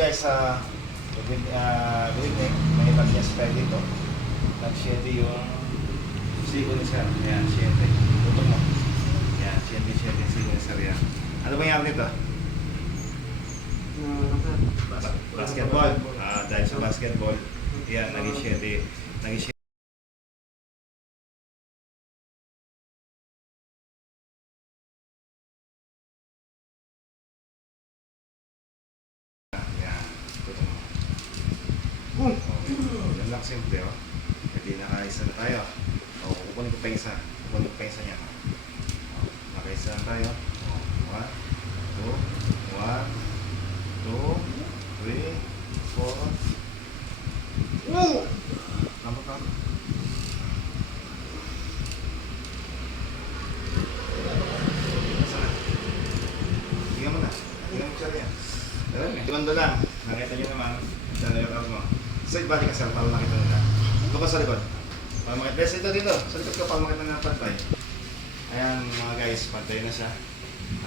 Guys, uh, good, uh, good evening. May Bagnas tayo dito. Nag-shede yung sigo ni Sir. Ayan, shede. Tutok mo. Ayan, shede, shede, sigo ni Sir yan. Ano ba nangyari nito? Ba- basketball. Ah, dahil sa basketball, yan, naging shede. Okay. Yan lang simple, oh. Hindi nakaisa na tayo. O, kukunin ko pa isa. Kukunin ko pa isa niya. O, nakaisa na tayo. O, one, two, one, two, three, four. Number ka. Saan? Tingnan mo na. Tingnan mo siya yan. Alam mo, Tumando lang. Nakita niyo naman. Dala yung arm mo. Side body ka sir, para makita nila. Ito ka sa likod. Para makita. Best ito dito. Sa likod ka para makita na pantay. Ayan mga guys, pantay na siya.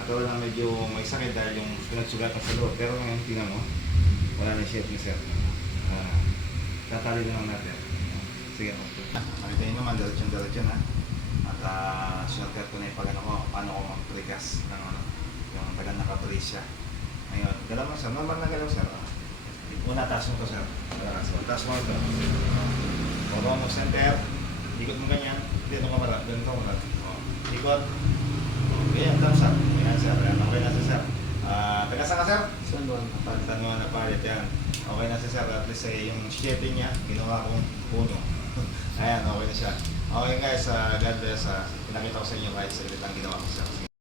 At wala na medyo may sakit dahil yung pinagsugatan sa loob. Pero ngayon, tingnan mo. Wala na shaping sir. Ah, tatali na lang natin. Sige po. Makita niyo naman, diretso-diretso na. At uh, shortcut ko na yung pag ano ko, paano ko mag-precast ng ano, yung tagal nakabrace siya. Ngayon, galaw mo sir. Normal na galaw sir. Ah. Una, taas mo to sir. Taas mo. Taas mo ito. Puro mo center. Ikot mo ganyan. Dito ka pala. Ganito ka pala. Oh. Ikot. Ganyan, thumbs up. Ganyan sir. Ayan, okay na si sir. Ah, taga saan ka sir? Saan ba? Tanong na palit yan. Okay na si sir. At least eh, yung shaping niya, ginawa kong puno. Ayan, okay na siya. Okay guys, uh, God bless. Uh, pinakita ko sa inyo kahit sa lang ginawa ko sir.